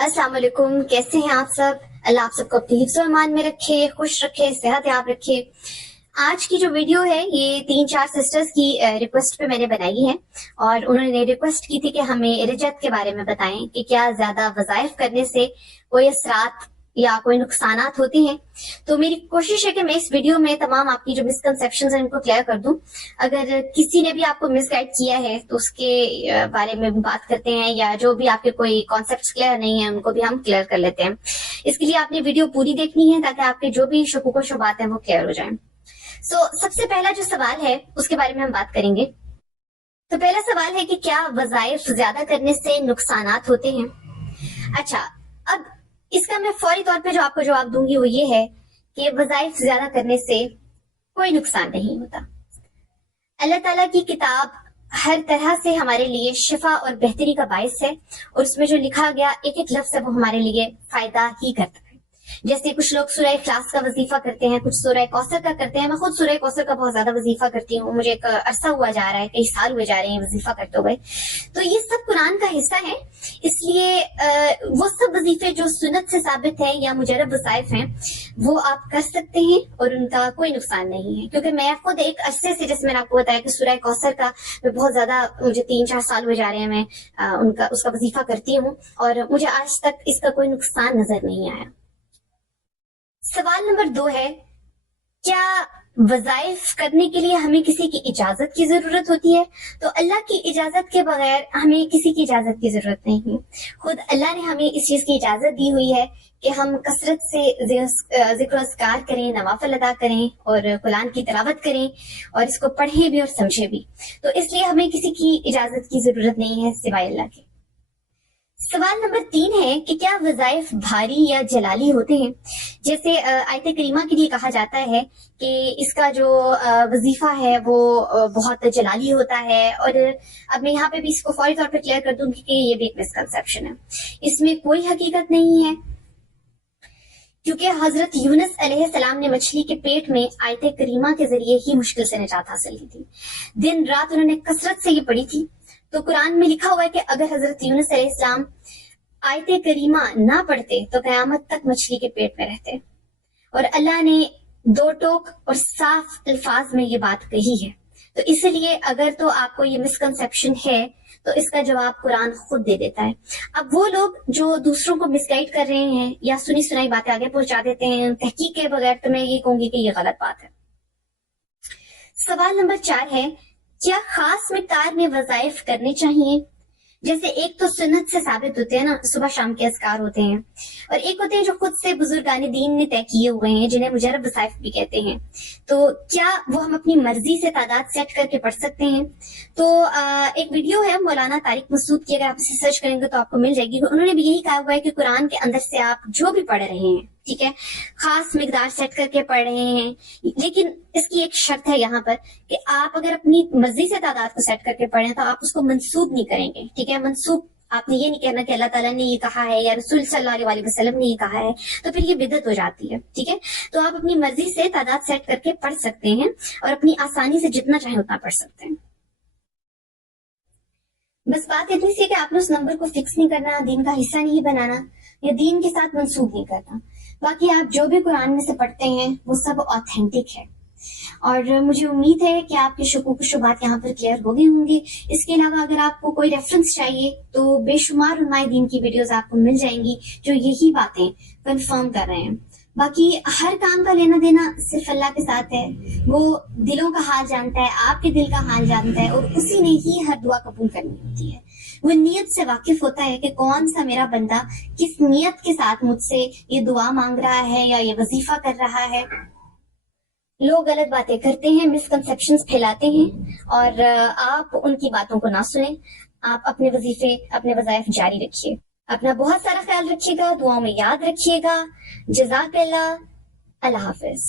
अस्सलाम वालेकुम। कैसे हैं आप सब? अल्लाह आप सबको अपनी हिफ्ज़ व अमान में रखे, खुश रखे, सेहत याब रखे। आज की जो वीडियो है ये 3-4 सिस्टर्स की रिक्वेस्ट पे मैंने बनाई है और उन्होंने रिक्वेस्ट की थी कि हमें रजत के बारे में बताएं कि क्या ज्यादा वज़ाइफ करने से कोई असरात या कोई नुकसानात होते हैं। तो मेरी कोशिश है कि मैं इस वीडियो में तमाम आपकी जो मिसकंसेप्शंस हैं उनको क्लियर कर दूं। अगर किसी ने भी आपको मिसगाइड किया है तो उसके बारे में भी बात करते हैं, या जो भी आपके कोई कॉन्सेप्ट्स क्लियर नहीं है उनको भी हम क्लियर कर लेते हैं। इसके लिए आपने वीडियो पूरी देखनी है ताकि आपके जो भी शकूक व शुबात हैं वो क्लियर हो जाए। सबसे पहला जो सवाल है उसके बारे में हम बात करेंगे। तो पहला सवाल है कि क्या वज़ाइफ ज्यादा करने से नुकसानात होते हैं। अच्छा, अब इसका मैं फौरी तौर पे जो आपको जवाब दूंगी वो ये है कि वज़ाइफ ज्यादा करने से कोई नुकसान नहीं होता। अल्लाह ताला की किताब हर तरह से हमारे लिए शिफा और बेहतरी का बायस है और उसमें जो लिखा गया एक एक लफ्ज है वो हमारे लिए फायदा ही करता है। जैसे कुछ लोग सूरह इखलास का वजीफा करते हैं, कुछ सूरह कौसर का करते हैं। मैं खुद सूरह कौसर का बहुत ज्यादा वजीफा करती हूँ, मुझे एक अरसा हुआ जा रहा है, कई साल हुए जा रहे हैं वजीफा करते हुए। तो ये सब कुरान का हिस्सा है, इसलिए वो सब वजीफे जो सुन्नत से साबित है या मुजरब वज़ाइफ हैं वो आप कर सकते हैं और उनका कोई नुकसान नहीं है। क्योंकि मैं खुद एक अरसे से, जैसे मैंने आपको बताया कि सूरह कौसर का मैं बहुत ज्यादा, मुझे 3-4 साल हुए जा रहे हैं मैं उसका वजीफा करती हूँ और मुझे आज तक इसका कोई नुकसान नजर नहीं आया। सवाल नंबर 2 है, क्या वज़ाइफ करने के लिए हमें किसी की इजाजत की जरूरत होती है? तो अल्लाह की इजाजत के बगैर हमें किसी की इजाजत की जरूरत नहीं है। खुद अल्लाह ने हमें इस चीज की इजाजत दी हुई है कि हम कसरत से जिक्र अस्कार करें, नवाफिल अदा करें और कुरान की तिलावत करें और इसको पढ़ें भी और समझें भी। तो इसलिए हमें किसी की इजाजत की जरूरत नहीं है सिवाय अल्लाह के। सवाल नंबर 3 है कि क्या वज़ाइफ भारी या जलाली होते हैं? जैसे आयत करीमा के लिए कहा जाता है कि इसका जो वजीफा है वो बहुत जलाली होता है। और अब मैं यहाँ पे भी इसको फौरी तौर पे क्लियर कर दूंगी कि ये भी एक मिसकंसेप्शन है, इसमें कोई हकीकत नहीं है। क्योंकि हजरत यूनुस अलैहिस्सलाम ने मछली के पेट में आयत करीमा के जरिए ही मुश्किल से निजात हासिल की थी। दिन रात उन्होंने कसरत से ये पढ़ी थी। तो कुरान में लिखा हुआ है कि अगर हजरत यूनुस अलैहिस्सलाम आयत करीमा ना पढ़ते तो कयामत तक मछली के पेट में रहते। और अल्लाह ने 2 टोक और साफ अल्फाज में ये बात कही है। तो इसलिए अगर तो आपको ये मिसकंसेप्शन है तो इसका जवाब कुरान खुद दे देता है। अब वो लोग जो दूसरों को मिसगाइड कर रहे हैं या सुनी सुनाई बातें आगे पहुंचा देते हैं तहकीक के बगैर, तो मैं ये कहूंगी कि ये गलत बात है। सवाल नंबर 4 है, क्या खास मिकदार में वज़ाइफ करने चाहिए? जैसे एक तो सुन्नत से साबित होते हैं ना, सुबह शाम के अस्कार होते हैं, और एक होते हैं जो खुद से बुजुर्गाने दीन ने तय किए हुए हैं जिन्हें मुजरब वज़ाइफ भी कहते हैं। तो क्या वो हम अपनी मर्जी से तादाद सेट करके पढ़ सकते हैं? तो एक वीडियो है मौलाना तारिक मसूद की, अगर आप इसे सर्च करेंगे तो आपको मिल जाएगी। उन्होंने भी यही कहा हुआ है कि कुरान के अंदर से आप जो भी पढ़ रहे हैं, ठीक है, खास मिकदार सेट करके पढ़ रहे हैं, लेकिन इसकी एक शर्त है यहाँ पर कि आप अगर अपनी मर्जी से तादाद को सेट करके पढ़ें तो आप उसको मंसूब नहीं करेंगे। ठीक है, मंसूब आपने ये नहीं कहना कि अल्लाह ताला ने ये कहा है या रसूल सल्लल्लाहु अलैहि वसल्लम ने ये कहा है, तो फिर ये बिदअत हो जाती है। ठीक है, तो आप अपनी मर्जी से तादाद सेट करके पढ़ सकते हैं और अपनी आसानी से जितना चाहे उतना पढ़ सकते हैं। बस बात इतनी सी है कि आपने उस नंबर को फिक्स नहीं करना, दीन का हिस्सा नहीं बनाना या दीन के साथ मंसूब नहीं करना। बाकी आप जो भी कुरान में से पढ़ते हैं वो सब ऑथेंटिक है और मुझे उम्मीद है कि आपके शकूक शुबात यहाँ पर क्लियर हो गए होंगे। इसके अलावा अगर आपको कोई रेफरेंस चाहिए तो बेशुमार उलमाए दीन की वीडियोस आपको मिल जाएंगी जो यही बातें कंफर्म कर रहे हैं। बाकी हर काम का लेना देना सिर्फ अल्लाह के साथ है। वो दिलों का हाल जानता है, आपके दिल का हाल जानता है और उसी ने ही हर दुआ कबूल करनी होती है। वो नियत से वाकिफ होता है कि कौन सा मेरा बंदा किस नियत के साथ मुझसे ये दुआ मांग रहा है या ये वजीफा कर रहा है। लोग गलत बातें करते हैं, मिसकंसेप्शंस फैलाते हैं और आप उनकी बातों को ना सुने। आप अपने वजीफे, अपने वज़ाइफ जारी रखिए। अपना बहुत सारा ख्याल रखिएगा, दुआओं में याद रखिएगा। जज़ाकल्लाह, अल्लाह हाफिज।